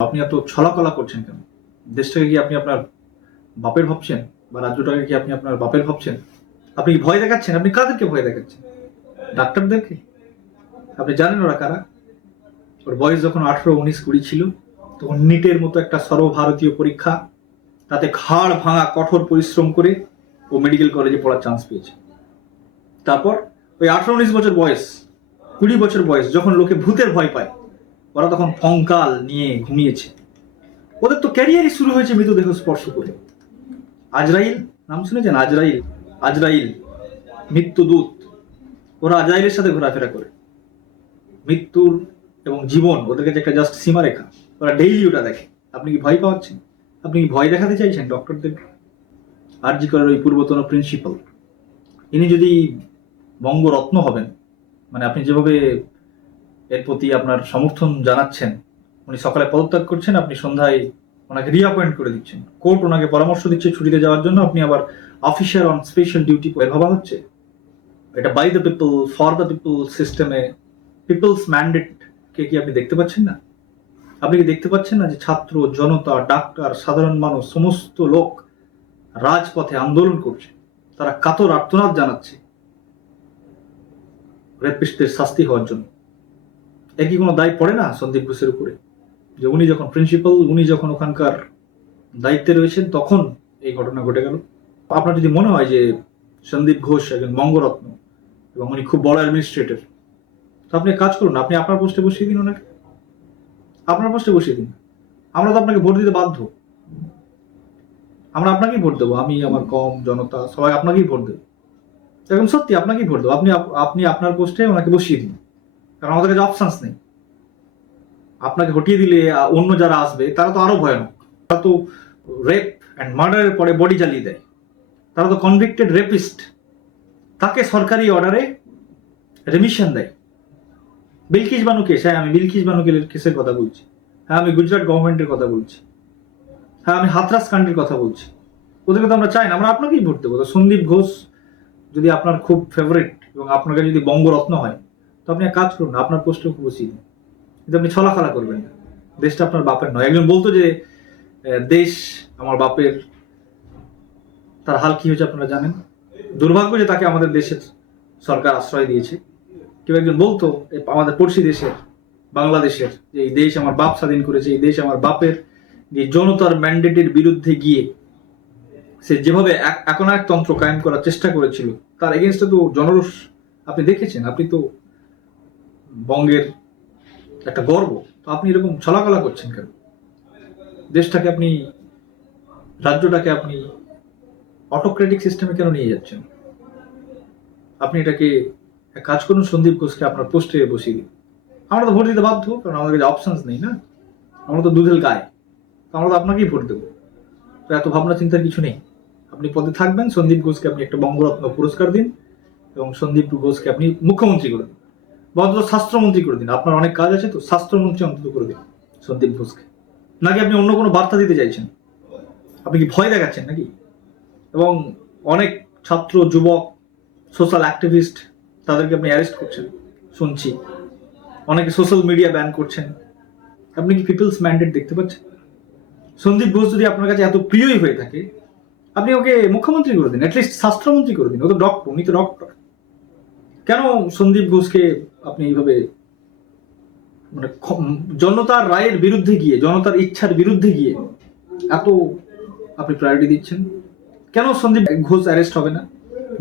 আপনি এত ছলাকলা করছেন কেন? দেশটাকে কি আপনি আপনার বাপের ভাবছেন? বা রাজ্যটাকে কি আপনি আপনার বাপের ভাবছেন? আপনি কি ভয় দেখাচ্ছেন? আপনি কাদেরকে ভয় দেখাচ্ছেন? ডাক্তারদেরকে? আপনি জানেন ওরা কারা? ওর বয়স যখন 18, 19, 20 ছিল, তখন নিটের মতো একটা সর্বভারতীয় পরীক্ষা, তাতে ঘাড় ভাঙা কঠোর পরিশ্রম করে ও মেডিকেল কলেজে পড়ার চান্স পেয়েছে। তারপর ওই 18, 19 বছর বয়স, 20 বছর বয়স, যখন লোকে ভূতের ভয় পায়, ওরা তখন কঙ্কাল নিয়ে ঘুমিয়েছে। ওদের তো ক্যারিয়ারই শুরু হয়েছে মৃতদেহ স্পর্শ করে। আজরাইল নাম শুনেছেন? আজরাইল, আজরাইল মৃত্যুদূত। ওরা আজরাইলের সাথে ঘোরাফেরা করে। মৃত্যুর এবং জীবন ওদের কাছে একটা জাস্ট সীমারেখা। ওরা ডেইলি ওটা দেখে। আপনি কি ভয় পাচ্ছেন? আপনি কি ভয় দেখাতে চাইছেন ডক্টরদেরকে? আরজি করের ওই পূর্বতন প্রিন্সিপাল, ইনি যদি বঙ্গরত্ন হবেন, মানে আপনি যেভাবে এর প্রতি আপনার সমর্থন জানাচ্ছেন, উনি সকালে পদত্যাগ করছেন, আপনি সন্ধ্যায় ওনাকে রিঅ্যাপয়েন্ট করে দিচ্ছেন, কোর্ট ওনাকে পরামর্শ দিচ্ছে ছুটিতে যাওয়ার জন্য, আপনি আবার অফিসার অন স্পেশাল ডিউটি ভাবা হচ্ছে। এটা by the people for the people সিস্টেমে পিপলস ম্যান্ডেট কে কি আপনি দেখতে পাচ্ছেন না? আপনি কি দেখতে পাচ্ছেন না যে ছাত্র, জনতা, ডাক্তার, সাধারণ মানুষ, সমস্ত লোক রাজপথে আন্দোলন করছে, তারা কাতর আর্তনাদ জানাচ্ছে রেপিস্টদের শাস্তি হওয়ার জন্য। এর কি কোনো দায় পড়ে না সন্দীপ ঘোষের উপরে? যে উনি যখন প্রিন্সিপাল, উনি যখন ওখানকার দায়িত্বে রয়েছেন, তখন এই ঘটনা ঘটে গেল। আপনার যদি মনে হয় যে সন্দীপ ঘোষ একজন বঙ্গরত্ন এবং উনি খুব বড় অ্যাডমিনিস্ট্রেটর, তো আপনি কাজ করুন, আপনি আপনার পোস্টে বসিয়ে দিন ওনাকে, আপনার পোস্টে বসিয়ে দিন। আমরা তো আপনাকে ভোট দিতে বাধ্য, আমরা আপনাকেই ভোট দেবো। আমি, আমার কম, জনতা, সবাই আপনাকেই ভোট দেবো। এখন সত্যি আপনাকেই ভোট দেবো। আপনি আপনার পোস্টে ওনাকে বসিয়ে দিন, কারণ আমাদের কাছে অপশনস নেই। আপনাকে হটিয়ে দিলে অন্য যারা আসবে তারা তো আরো ভয়ানক। তারা তো রেপ অ্যান্ড মার্ডারের পরে বডি জ্বালিয়ে দেয়। তারা তো কনভিক্টেড রেপিস্ট, তাকে সরকারি অর্ডারে রেমিশন দেয়। বিলকিস বানু কেস, হ্যাঁ আমি বিলকিস বানু কেসের কথা বলছি। হ্যাঁ আমি গুজরাট গভর্নমেন্টের কথা বলছি। হ্যাঁ আমি হাতরাস কাণ্ডের কথা বলছি। ওদেরকে তো আমরা চাই না, আমরা আপনাকেই ভোট দেবো। তো সন্দীপ ঘোষ যদি আপনার খুব ফেভারিট এবং আপনাকে যদি বঙ্গরত্ন হয়, তো আপনি এক কাজ করুন, আপনার পোস্টে বসিয়ে দিন। কিন্তু আপনি ছলাখালা করবেন না। দেশটা আপনার বাপের নয়। একজন বলতো যে দেশ আমার বাপের, তার হাল কি হয়েছে আপনারা জানেন। দুর্ভাগ্য যে তাকে আমাদের দেশের সরকার আশ্রয় দিয়েছে। কেউ একজন বলতো আমাদের পড়শি দেশের, বাংলাদেশের, যে এই দেশ আমার বাপ স্বাধীন করেছে, এই দেশ আমার বাপের, যে জনতার ম্যান্ডেটের বিরুদ্ধে গিয়ে সে যেভাবে একনায়কতন্ত্র কায়েম করার চেষ্টা করেছিল, তার এগেনস্টে তো জনরোষ আপনি দেখেছেন। আপনি তো বঙ্গের একটা গর্ব, তো আপনি এরকম ছলাকলা করছেন কেন? দেশটাকে আপনি, রাজ্যটাকে আপনি অটোক্রেটিক সিস্টেমে কেন নিয়ে যাচ্ছেন? আপনি এটাকে এক কাজ করুন, সন্দীপ ঘোষকে আপনার পোস্টে বসিয়ে দিন। আমরা তো ভোট দিতে বাধ্য, কারণ আমাদের কাছে অপশনস নেই না। আমরা তো দুধেল গায়ে, তো আমরা তো আপনাকেই ভোট দেবো। তো এত ভাবনা চিন্তার কিছু নেই। আপনি পদে থাকবেন, সন্দীপ ঘোষকে আপনি একটা বঙ্গরত্ন পুরস্কার দিন এবং সন্দীপ ঘোষকে আপনি মুখ্যমন্ত্রী করে দিন, বা অন্তত স্বাস্থ্যমন্ত্রী করে দিন। আপনার অনেক কাজ আছে, তো স্বাস্থ্যমন্ত্রী অন্তত করে দিন সন্দীপ ঘোষকে। নাকি আপনি অন্য কোনো বার্তা দিতে চাইছেন? আপনি কি ভয় দেখাচ্ছেন নাকি? এবং অনেক ছাত্র, যুবক, সোশ্যাল অ্যাক্টিভিস্ট, তাদেরকে আপনি অ্যারেস্ট করছেন শুনছি। অনেকে সোশ্যাল মিডিয়া ব্যান করছেন। আপনি কি পিপলস ম্যান্ডেট দেখতে পাচ্ছেন? সন্দীপ ঘোষ যদি আপনার কাছে এত প্রিয়ই হয়ে থাকে, আপনি ওকে মুখ্যমন্ত্রী করে দিন, অ্যাটলিস্ট স্বাস্থ্যমন্ত্রী করে দিন। ও তো ডক্টর, উনি তো ডক্টর। কেন সন্দীপ ঘোষকে আপনি এইভাবে, মানে জনতার রায়ের বিরুদ্ধে গিয়ে, জনতার ইচ্ছার বিরুদ্ধে গিয়ে এত আপনি প্রায়োরিটি দিচ্ছেন? কেন সন্দীপ ঘোষ অ্যারেস্ট হবে না?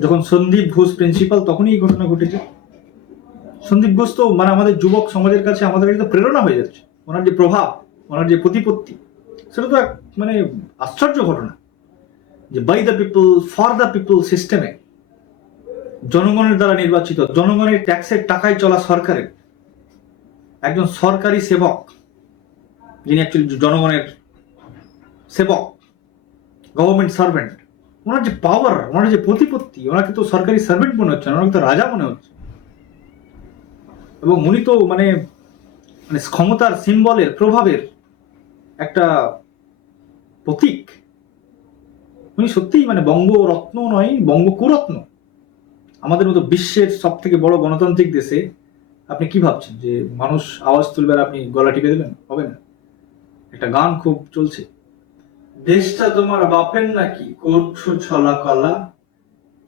যখন সন্দীপ ঘোষ প্রিন্সিপাল, তখনই এই ঘটনা ঘটেছে। সন্দীপ ঘোষ তো মানে আমাদের যুবক সমাজের কাছে, আমাদের কাছে প্রেরণা হয়ে যাচ্ছে। ওনার যে প্রভাব, ওনার যে প্রতিপত্তি, সেটা তো এক মানে আশ্চর্য ঘটনা। যে by the people for the people সিস্টেমে, জনগণের দ্বারা নির্বাচিত, জনগণের ট্যাক্সের টাকায় চলা সরকারের একজন সরকারি সেবক, যিনি অ্যাকচুয়ালি জনগণের সেবক, গভর্নমেন্ট সার্ভেন্ট, ওনার যে পাওয়ার, ওনার যে প্রতিপত্তি, ওনাকে তো সরকারি সার্ভেন্ট মনে হচ্ছে, ওনাকে তো রাজা মনে হচ্ছে। এবং উনি তো মানে মানে ক্ষমতার সিম্বলের, প্রভাবের একটা প্রতীক। উনি সত্যিই মানে বঙ্গরত্ন নয়, বঙ্গকুরত্ন। আমাদের মতো বিশ্বের সব থেকে বড় গণতান্ত্রিক দেশে আপনি কি ভাবছেন যে মানুষ আওয়াজ তুলবে আর আপনি গলা টিপে দেবেন? হবে না। একটা গান খুব চলছে, দেশটা তোমার বাপের নাকি, করছো ছলা কলা,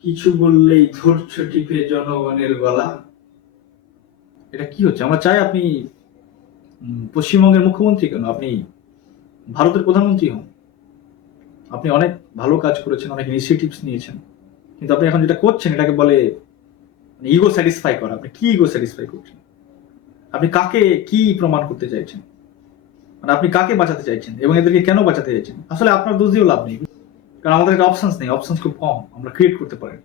কিছু বললেই ধরছো টিপে জনগণের গলা। এটা কি হচ্ছে? আমরা চাই আপনি পশ্চিমবঙ্গের মুখ্যমন্ত্রী কেন, আপনি ভারতের প্রধানমন্ত্রী হন। আপনি অনেক ভালো কাজ করেছেন, অনেক ইনিশিয়েটিভস নিয়েছেন, কিন্তু আপনি এখন যেটা করছেন এটাকে বলে ইগো স্যাটিসফাই করা। আপনি কি ইগো স্যাটিসফাই করছেন? আপনি কাকে কি প্রমাণ করতে চাইছেন? মানে আপনি কাকে বাঁচাতে চাইছেন এবং এদেরকে কেন বাঁচাতে চাইছেন? আসলে আপনার দোষ দিয়েও লাভ নেই, কারণ আমাদের একটা অপশনস নেই, অপশনস খুব কম, আমরা ক্রিয়েট করতে পারি,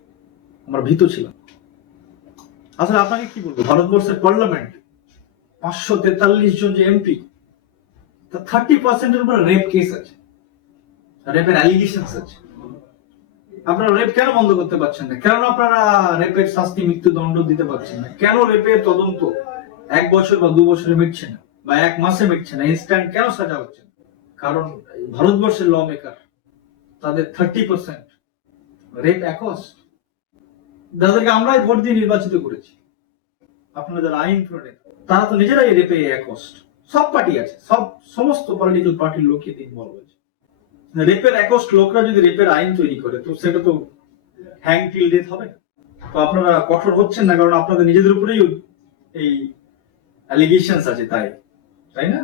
আমরা ভীত ছিলাম। আসলে আপনাকে কি বলবো, ভারতবর্ষের পার্লামেন্ট 543 জন যে এমপি, তার 30% উপরে রেপ কেস আছে, রেপের অ্যালিগেশনস আছে। আপনারা রেপ কেন বন্ধ করতে পারছেন না? কেন আপনারা রেপের শাস্তি মৃত্যুদণ্ড দিতে পারছেন না? কেন রেপের তদন্ত 1 বছর বা 2 বছরে মিটছে না, বা 1 মাসে মিটছে না? ইনস্ট্যান্ট কেন সাজা হচ্ছে না? কারণ ভারতবর্ষের ল মেকার, তাদের 30% রেপ অ্যাকস্ট, যাদেরকে আমরাই ভোট দিয়ে নির্বাচিত করেছি, আপনারা যারা আইন প্রণেতা, তারা তো নিজেরাই রেপে অ্যাকস্ট। সব পার্টি আছে, সমস্ত পলিটিক্যাল পার্টির লোককে ইনভলভ হয়েছে। রেপের অ্যাকস্ট লোকরা যদি রেপের আইন তৈরি করে, তো সেটা তো হ্যাং টিল ডেথ হবে না। তো আপনারা কঠোর হচ্ছেন না, কারণ আপনাদের নিজেদের উপরেই এই অ্যালিগেশনস আছে, তাই না?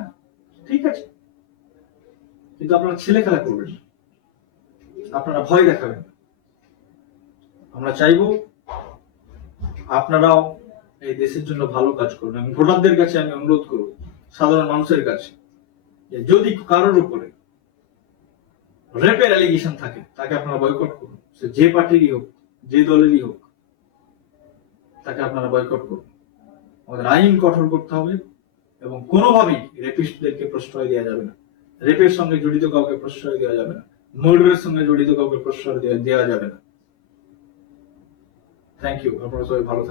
ঠিক আছে, কিন্তু আপনারা ছেলে খেলা করবেন না, আপনারা ভয় দেখাবেন না। আমরা চাইবো আপনারাও এই দেশের জন্য ভালো কাজ করুন। আমি ভোটারদের কাছে আমি অনুরোধ করব, সাধারণ মানুষের কাছে, যে যদি কারোর উপরে রেপের অ্যালিগেশন থাকে, তাকে আপনারা বয়কট করুন। সে যে পার্টিরই হোক, যে দলেরই হোক, তাকে আপনারা বয়কট করুন। আমাদের আইন কঠোর করতে হবে এবং কোনোভাবেই রেপিস্টদেরকে প্রশ্রয় দেওয়া যাবে না। রেপের সঙ্গে জড়িত কাউকে প্রশ্রয় দেওয়া যাবে না, মার্ডারের সঙ্গে জড়িত কাউকে প্রশ্রয় দেওয়া যাবে না। থ্যাংক ইউ, আপনারা সবাই ভালো থাকবেন।